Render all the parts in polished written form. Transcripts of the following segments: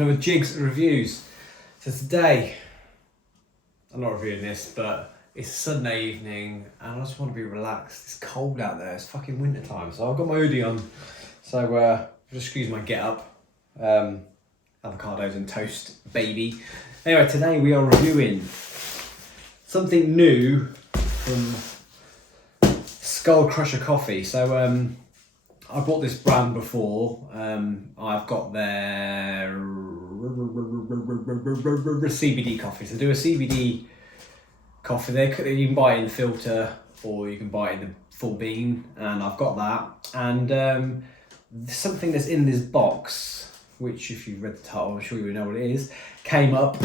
another Jiggs Reviews. So today, I'm not reviewing this, but it's a Sunday evening and I just want to be relaxed. It's cold out there, it's fucking winter time, so I've got my hoodie on. So just excuse my get up. Avocados and toast, baby. Anyway, today we are reviewing something new from Skull Crusher Coffee. So I bought this brand before. I've got their CBD coffee. So do a CBD coffee there. You can buy it in the filter or you can buy it in the full bean, and I've got that. And something that's in this box, which if you've read the title, I'm sure you know what it is, came up.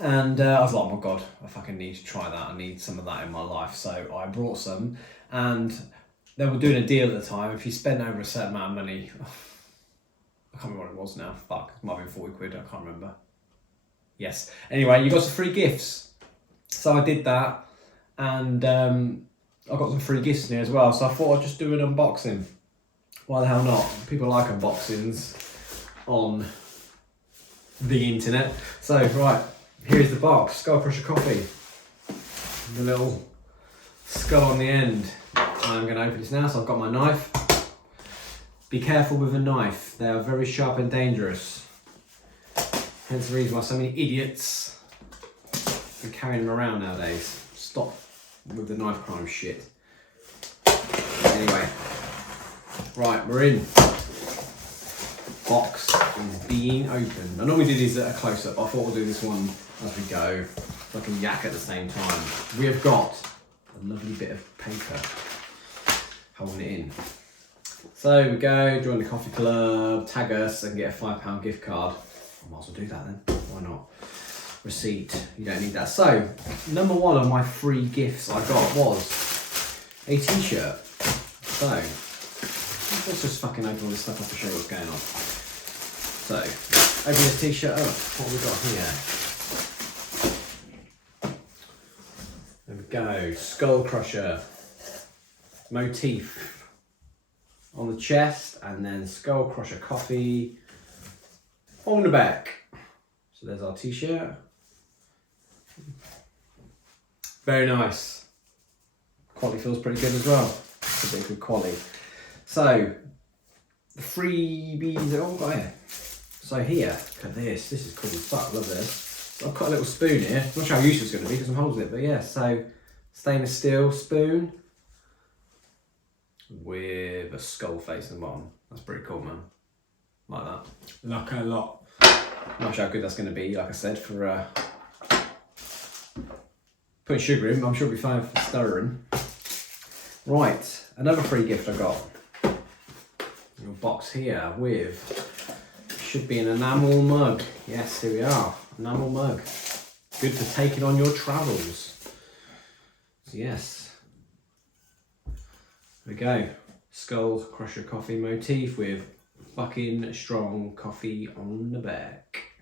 And I was like, oh my God, I fucking need to try that. I need some of that in my life. So I brought some, and they were doing a deal at the time. If you spend over a certain amount of money, I can't remember what it was now. Fuck, it might have been 40 quid, I can't remember. Yes. Anyway, you got some free gifts. So I did that, and I got some free gifts in here as well. So I thought I'd just do an unboxing. Why the hell not? People like unboxings on the internet. So, right, here's the box. Skull Crusher Coffee. The little skull on the end. I'm going to open this now, so I've got my knife. Be careful with a knife. They are very sharp and dangerous. Hence the reason why so many idiots are carrying them around nowadays. Stop with the knife crime shit. Anyway. Right, we're in. Box is being opened. I normally do these at a close-up. I thought we'll do this one as we go. So I can yak at the same time. We have got a lovely bit of paper holding it in. So we go, join the coffee club, tag us and get a £5 gift card. I might as well do that then, why not? Receipt, you don't need that. So, number one of my free gifts I got was a t-shirt. So, let's just fucking open all this stuff up to show you what's going on. So, open this t-shirt up, what have we got here? There we go, Skull Crusher motif on the chest, and then Skull Crusher Coffee on the back. So there's our t-shirt. Very nice. Quality feels pretty good as well. It's a bit good quality. So the freebies are all got here. So here, look at this. This is cool as fuck. Love this. I've got a little spoon here. I'm not sure how useful it's going to be because I'm holding it, but yeah. So stainless steel spoon with a skull face in the bottom. That's pretty cool, man. Like that. Like a lot. Not sure how good that's going to be, like I said, for putting sugar in, but I'm sure it'll be fine for stirring. Right, another free gift I got. Your box here with, should be an enamel mug. Yes, here we are, enamel mug. Good for taking on your travels. So yes. There we go. Skull Crusher Coffee motif with fucking strong coffee on the back.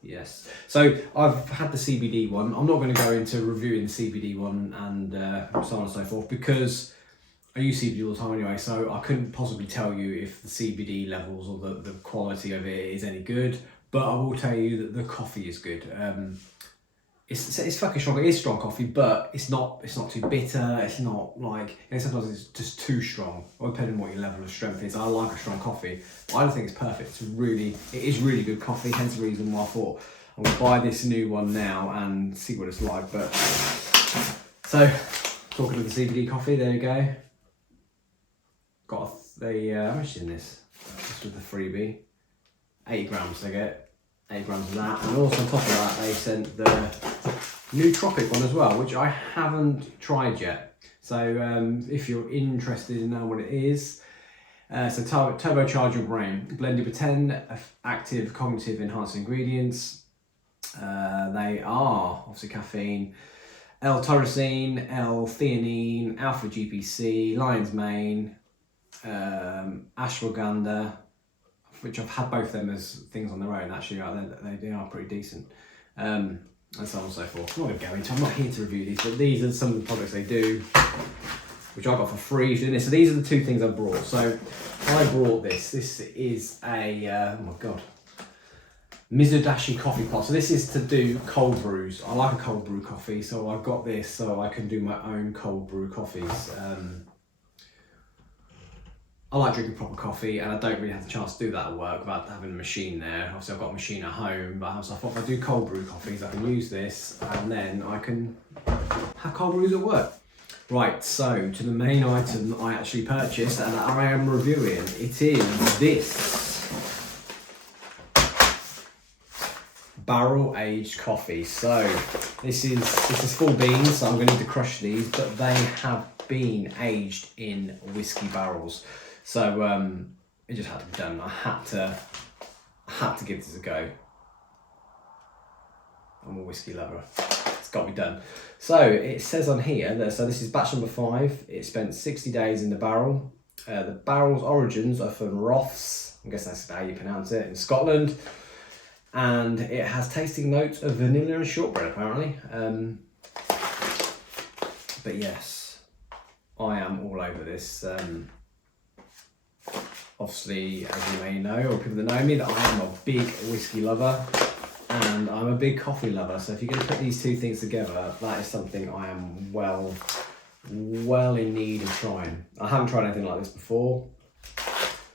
Yes. So I've had the CBD one. I'm not going to go into reviewing the CBD one and so on and so forth because I use CBD all the time anyway. So I couldn't possibly tell you if the CBD levels or the quality of it is any good. But I will tell you that the coffee is good. It's fucking strong. It is strong coffee, but it's not too bitter. It's not like, sometimes it's just too strong, or depending on what your level of strength is. I like a strong coffee. I don't think it's perfect. It is really good coffee. Hence the reason why I thought I'm gonna buy this new one now and see what it's like. But so talking of the CBD coffee, there you go. Got how much is in this? Just with the freebie, 80 grams they get. 8 grams of that, and also on top of that they sent the new Tropic one as well, which I haven't tried yet. So if you're interested in knowing what it is, so turbocharge your brain, blended with 10 active cognitive enhancing ingredients. They are obviously caffeine, L-tyrosine, L-theanine, alpha-GPC, lion's mane, ashwagandha, which I've had both of them as things on their own. Actually, they are pretty decent, and so on and so forth. I'm not going to go into. I'm not here to review these, but these are some of the products they do, which I got for free doing this. So these are the two things I brought. So I brought this. This is a oh my God, Mizudashi coffee pot. So this is to do cold brews. I like a cold brew coffee, so I've got this so I can do my own cold brew coffees. I like drinking proper coffee, and I don't really have the chance to do that at work without having a machine there. Obviously I've got a machine at home, but so I thought if I do cold brew coffees, I can use this, and then I can have cold brews at work. Right, so to the main item that I actually purchased and that I am reviewing. It is this barrel aged coffee. So this is full beans, so I'm going to need to crush these, but they have been aged in whiskey barrels. So it just had to be done. I had to give this a go. I'm a whiskey lover. It's got to be done. So it says on here that this is batch number 5. It spent 60 days in the barrel. The barrel's origins are from Roths, I guess that's how you pronounce it, in Scotland. And it has tasting notes of vanilla and shortbread apparently. But yes, I am all over this. Obviously, as you may know, or people that know me, that I am a big whiskey lover and I'm a big coffee lover. So if you're going to put these two things together, that is something I am well in need of trying. I haven't tried anything like this before,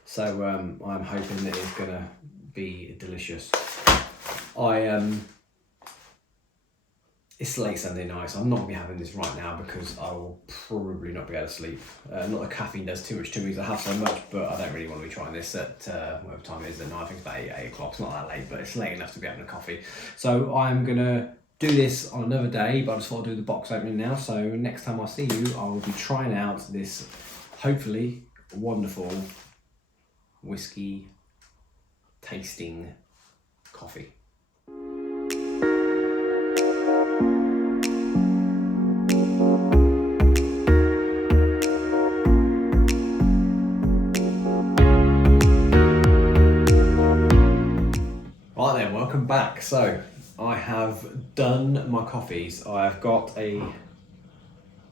so I'm hoping that it's going to be delicious. It's late Sunday night, so I'm not going to be having this right now because I will probably not be able to sleep. Not that caffeine does too much to me because I have so much, but I don't really want to be trying this at whatever time it is at night. I think it's about 8 o'clock. It's not that late, but it's late enough to be having a coffee. So I'm going to do this on another day, but I just thought I'd do the box opening now. So next time I see you, I will be trying out this hopefully wonderful whiskey tasting coffee. Right then, welcome back. So I have done my coffees. I've got a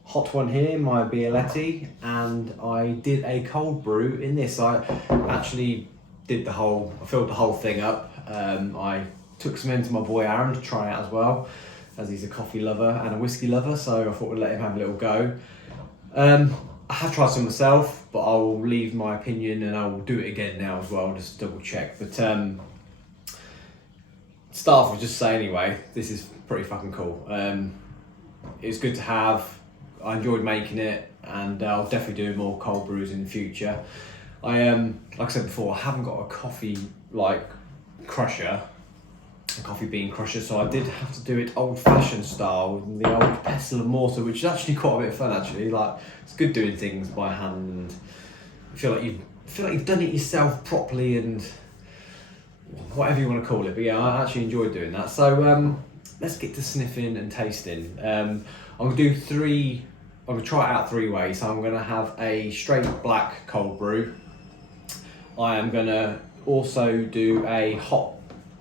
hot one here, my Bialetti, and I did a cold brew in this. I actually I filled the whole thing up. I took some into my boy Aaron to try out as well, as he's a coffee lover and a whiskey lover, so I thought we'd let him have a little go. I have tried some myself, but I will leave my opinion and I will do it again now as well, just to double check. But start off with just say anyway, this is pretty fucking cool. It's good to have. I enjoyed making it, and I'll definitely do more cold brews in the future. Like I said before, I haven't got a coffee crusher, a coffee bean crusher, so I did have to do it old-fashioned style with the old pestle and mortar, which is actually quite a bit of fun actually. Like, it's good doing things by hand and feel like you've done it yourself properly and whatever you want to call it. But yeah, I actually enjoyed doing that. So let's get to sniffing and tasting. I'm gonna do I'm gonna try it out 3 ways. So I'm gonna have a straight black cold brew. I am gonna also do a hot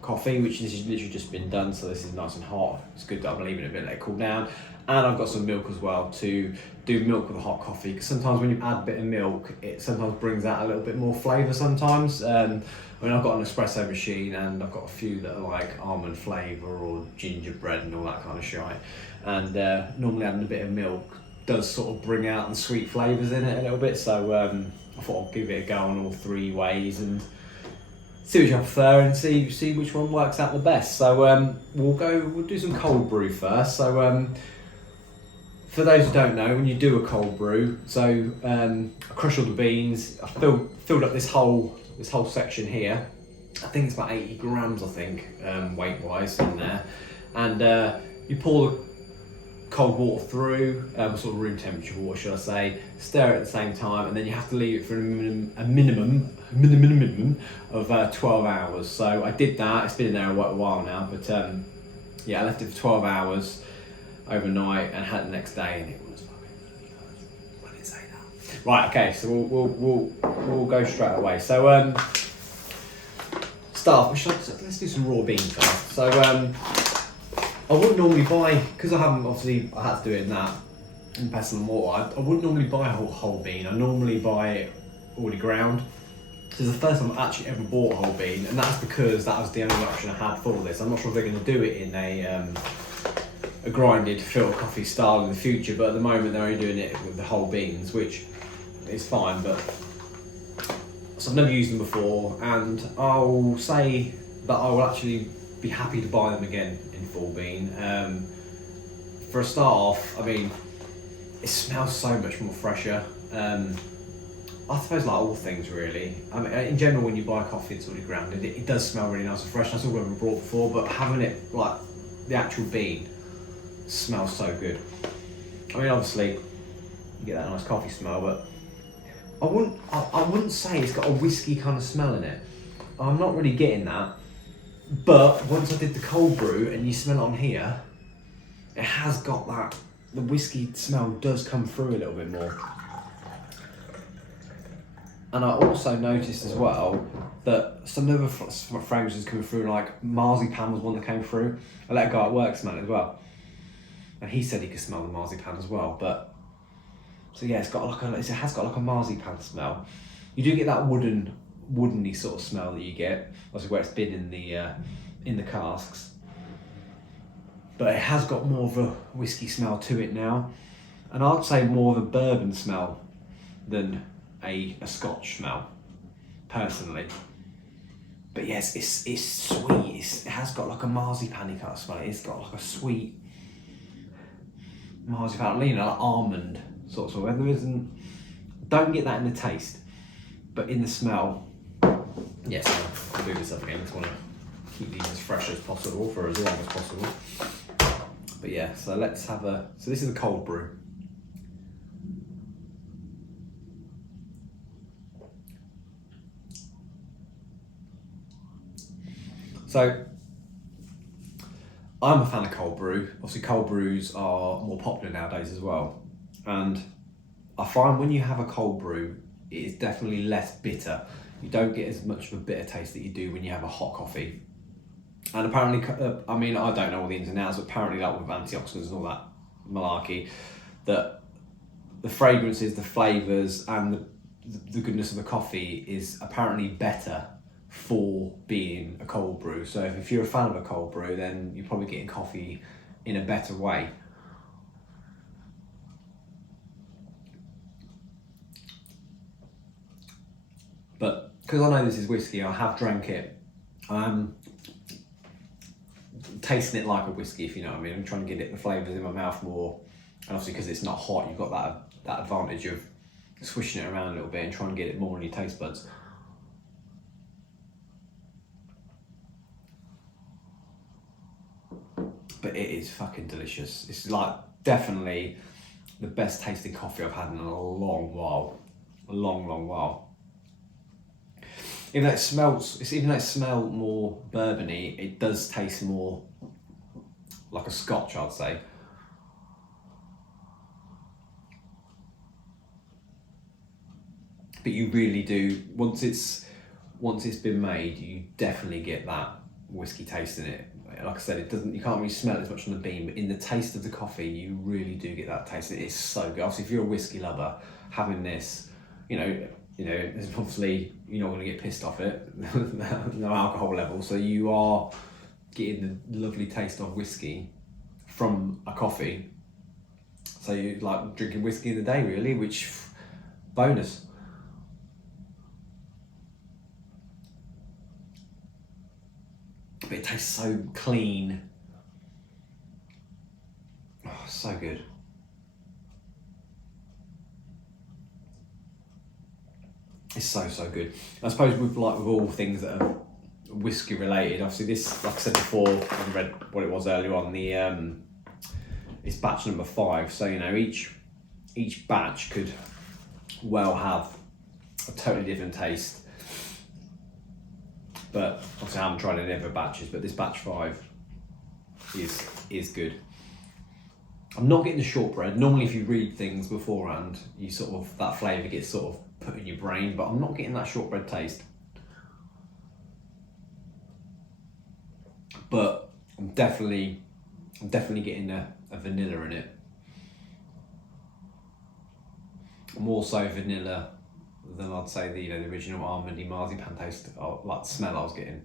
coffee, which has literally just been done, so this is nice and hot. It's good that I'm leaving it a bit, let it cool down. And I've got some milk as well to do milk with a hot coffee, because sometimes when you add a bit of milk, it sometimes brings out a little bit more flavour sometimes. I've got an espresso machine and I've got a few that are like almond flavour or gingerbread and all that kind of shite. And normally adding a bit of milk does sort of bring out the sweet flavours in it a little bit. So I thought I'd give it a go on all 3 ways and see which I prefer and see which one works out the best. So we'll do some cold brew first. So for those who don't know, when you do a cold brew, so I crush all the beans. I filled up this whole section here. I think it's about 80 grams, I think, weight wise in there. And you pour the cold water through, sort of room temperature water, should I say, stir it at the same time, and then you have to leave it for a minimum of 12 hours. So I did that. It's been in there a while now, but yeah, I left it for 12 hours overnight and had it the next day, and it was fucking good. I didn't say that. Right, okay, so we'll go straight away. So let's do some raw beans first. So I wouldn't normally buy, because I had to do it in that, in pestle and mortar, I wouldn't normally buy a whole bean. I normally buy it already ground. This is the first time I've actually ever bought whole bean, and that's because that was the only option I had for this. I'm not sure if they're going to do it in a grinded filter coffee style in the future, but at the moment they're only doing it with the whole beans, which is fine. But so I've never used them before, and I'll say that I will actually be happy to buy them again in full bean. For a start off, I mean, it smells so much more fresher. I suppose like all things really. I mean, in general, when you buy coffee that's already grounded, it does smell really nice and fresh. That's all I've ever brought before, but having it like the actual bean smells so good. I mean, obviously you get that nice coffee smell, but I wouldn't say it's got a whiskey kind of smell in it. I'm not really getting that. But once I did the cold brew and you smell it on here, it has got that, the whiskey smell does come through a little bit more. And I also noticed as well that some other fragrances coming through, like marzipan was one that came through. I let a guy at work smell it as well, and he said he could smell the marzipan as well. But so yeah, it has got like a marzipan smell. You do get that woodeny sort of smell that you get, obviously where it's been in the casks. But it has got more of a whiskey smell to it now, and I'd say more of a bourbon smell than a Scotch smell, personally. But yes, it's sweet. It has got like a marzipan-y kind of smell. It's got like a sweet marzipan, you know, like almond sort of. There isn't, don't get that in the taste, but in the smell, yes. I'll do this up again. I just want to keep these as fresh as possible for as long as possible. But yeah, so let's have so this is a cold brew. So, I'm a fan of cold brew. Obviously cold brews are more popular nowadays as well. And I find when you have a cold brew, it is definitely less bitter. You don't get as much of a bitter taste that you do when you have a hot coffee. And apparently, I mean, I don't know all the ins and outs, but apparently like with antioxidants and all that malarkey, that the fragrances, the flavours and the goodness of the coffee is apparently better for being a cold brew. So if you're a fan of a cold brew, then you're probably getting coffee in a better way. But because I know this is whiskey, I have drank it. I'm tasting it like a whiskey, if you know what I mean. I'm trying to get the flavours in my mouth more. And obviously because it's not hot, you've got that advantage of swishing it around a little bit and trying to get it more in your taste buds. But it is fucking delicious. It's like definitely the best tasting coffee I've had in a long while. A long while. Even though it smells more bourbony, it does taste more like a Scotch, I'd say. But you really do, once it's been made, you definitely get that whiskey taste in it. Like I said, you can't really smell it as much on the bean, but in the taste of the coffee, you really do get that taste. It is so good. Obviously, if you're a whiskey lover, having this, you know, obviously you're not going to get pissed off it. No alcohol level, so you are getting the lovely taste of whiskey from a coffee. So you like drinking whiskey in the day, really, which bonus. But it tastes so clean. Oh, so good. It's so good. I suppose with all things that are whiskey related, obviously this, like I said before, I read what it was earlier on, it's batch number 5. So, you know, each batch could well have a totally different taste. But obviously I haven't tried any other batches, but this batch 5 is good. I'm not getting the shortbread. Normally if you read things beforehand, you sort of, that flavour gets sort of put in your brain, but I'm not getting that shortbread taste. But I'm definitely getting a vanilla in it. More so vanilla than I'd say the the original almondy marzipan taste, like the smell I was getting.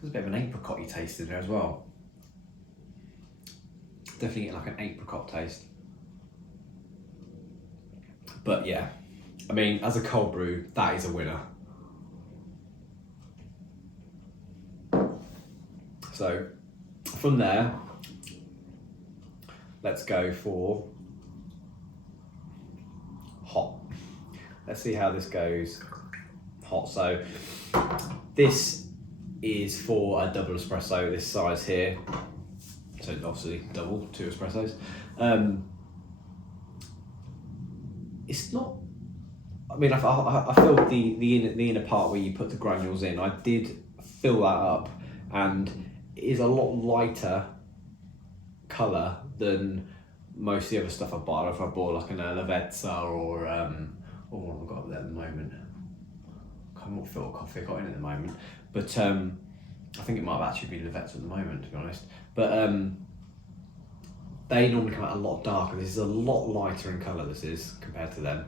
There's a bit of an apricot-y taste in there as well. Definitely getting like an apricot taste. But yeah, I mean, as a cold brew, that is a winner. So from there, let's go for hot. Let's see how this goes hot. So this is for a double espresso, this size here. So obviously double, 2 espressos. It's not, I mean, I filled the inner part where you put the granules in. I did fill that up, and it is a lot lighter colour than most of the other stuff I buy. If I bought like an Lavezza or what have I got up there at the moment? I can't remember what filter coffee I got in at the moment, but I think it might actually be Lavezza at the moment, to be honest. But they normally come out a lot darker. This is a lot lighter in colour, this is, compared to them.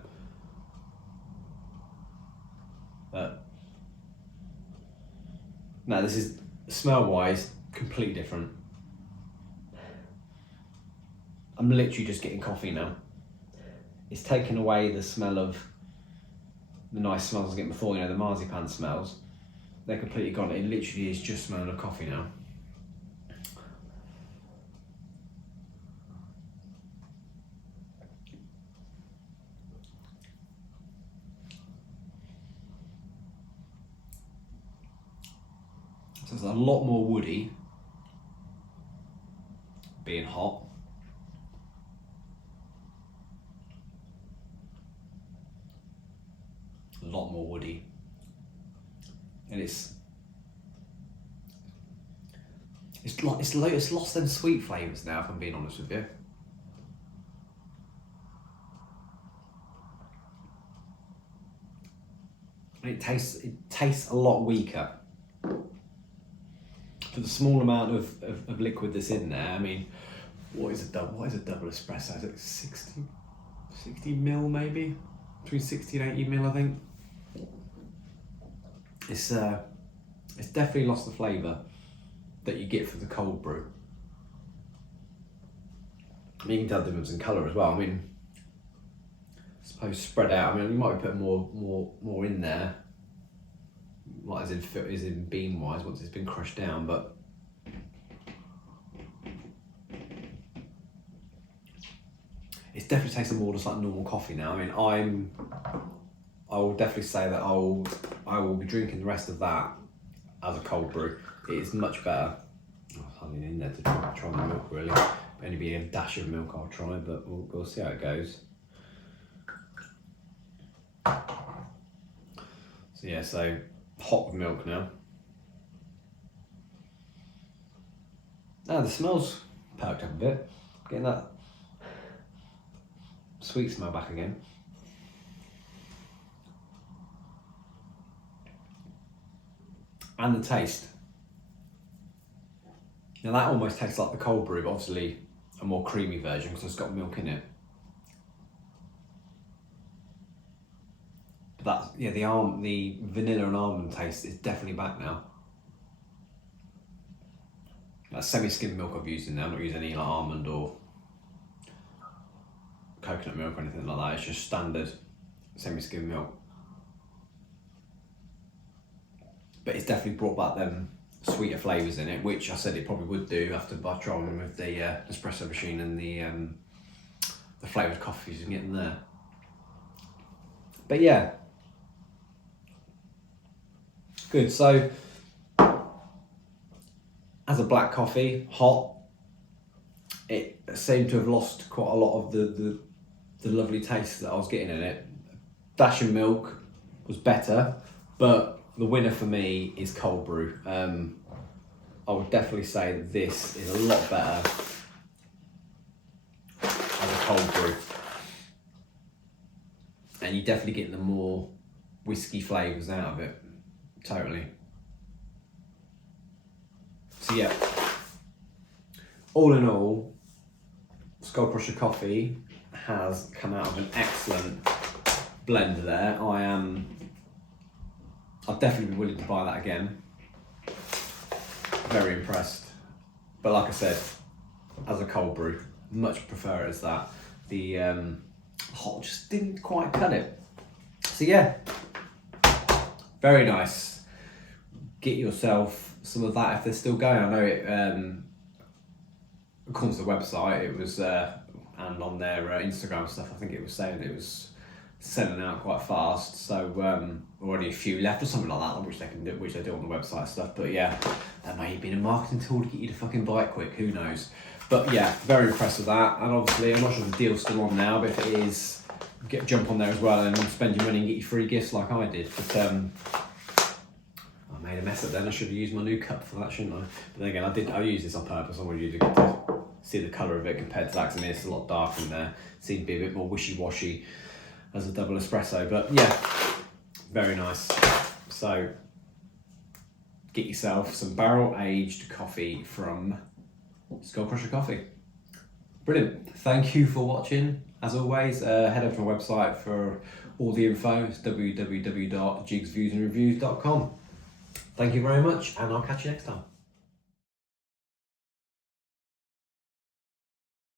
But no, this is, smell-wise, completely different. I'm literally just getting coffee now. It's taken away the smell of the nice smells I was getting before, the marzipan smells. They're completely gone. It literally is just smelling of coffee now. So it's a lot more woody, being hot. A lot more woody. And it's lost them sweet flavours now, if I'm being honest with you. And it tastes a lot weaker. For the small amount of liquid that's in there, I mean, what is a double espresso? Is it 60 mil maybe? Between 60 and 80 mil, I think. It's definitely lost the flavour that you get for the cold brew. I mean, you can tell the difference in colour as well. I mean, I suppose spread out. I mean, you might be putting more in there, like as in bean wise, once it's been crushed down. But it's definitely tasting more just like normal coffee now. I mean, I will definitely say that I will be drinking the rest of that as a cold brew. It is much better. I mean, in there to try the milk really. Only be a dash of milk I'll try, but we'll see how it goes. So yeah, so hot with milk now. Now the smell's perked up a bit. Getting that sweet smell back again. And the taste. Now that almost tastes like the cold brew, but obviously a more creamy version because it's got milk in it. But that's, yeah, the vanilla and almond taste is definitely back now. That semi-skimmed milk I've used in there. I'm not using any like almond or coconut milk or anything like that. It's just standard semi-skimmed milk. But it's definitely brought back them sweeter flavours in it, which I said it probably would do after trying them with the espresso machine and the flavoured coffees you can get in there. But yeah, good. So as a black coffee, hot, it seemed to have lost quite a lot of the lovely taste that I was getting in it. Dash and milk was better, but the winner for me is cold brew. I would definitely say that this is a lot better as a cold brew. And you're definitely getting the more whiskey flavours out of it, totally. So yeah, all in all, Skull Crusher Coffee has come out of an excellent blend there. I'd definitely be willing to buy that again. Very impressed. But like I said, as a cold brew, much prefer it as that. The hot just didn't quite cut it. So yeah, very nice. Get yourself some of that if they're still going. I know it, according to the website, it was, and on their Instagram stuff, I think it was saying it was selling out quite fast. So already a few left or something like that, which they can do, which they do on the website stuff. But yeah, that may have been a marketing tool to get you to fucking buy it quick. Who knows? But yeah, very impressed with that. And obviously, I'm not sure if the deal's still on now, but if it is, jump on there as well and spend your money and get your free gifts like I did. But I made a mess of it then. I should have used my new cup for that, shouldn't I? But then again, I used this on purpose. I wanted you to get to see the colour of it compared to that, because I mean, it's a lot darker in there. It seemed to be a bit more wishy-washy as a double espresso. But yeah, very nice. So get yourself some barrel-aged coffee from Skull Crusher Coffee. Brilliant. Thank you for watching. As always, head over to my website for all the info. It's www.jiggsviewsandreviews.com. Thank you very much, and I'll catch you next time.